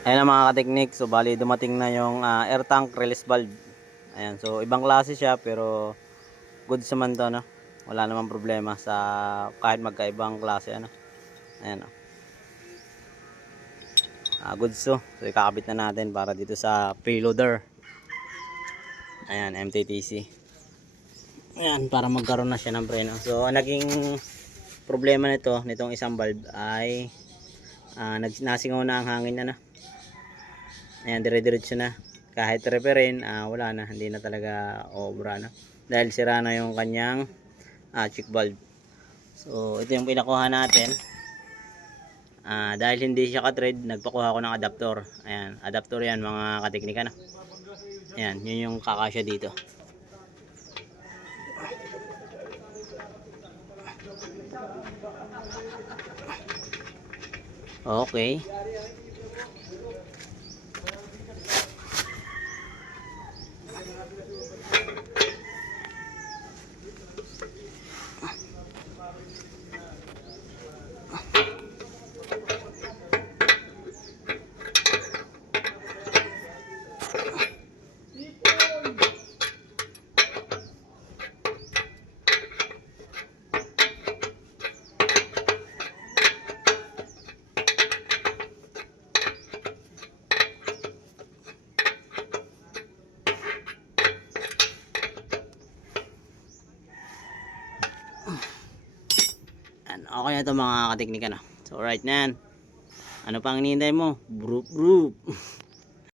Ayan ang mga kateknik. So bali dumating na yung air tank release valve. Ayan, so ibang klase siya pero good naman to, no? Wala namang problema sa kahit magkaibang klase, ano. Ayan, oh. Goods to. So ikakabit na natin para dito sa payloader. Ayan, MTTC. Ayan, para magkaroon na siya ng preno. So ang naging problema nitong isang valve ay nasingaw na ang hangin na, no? Ayan, dire-diretso na. Kahit reparin, wala na, hindi na talaga obra, no? Dahil sira na yung kanyang check valve. So ito yung pinakuha natin. Dahil hindi siya ka-thread, nagpakuha ako ng adapter. Ayan, adapter yan mga kateknika, no? Ayan, yun yung kakasya dito. Okay. Okay na ito mga kateknika, no? So right na yan. Ano pang hinihintay mo? Broop broop.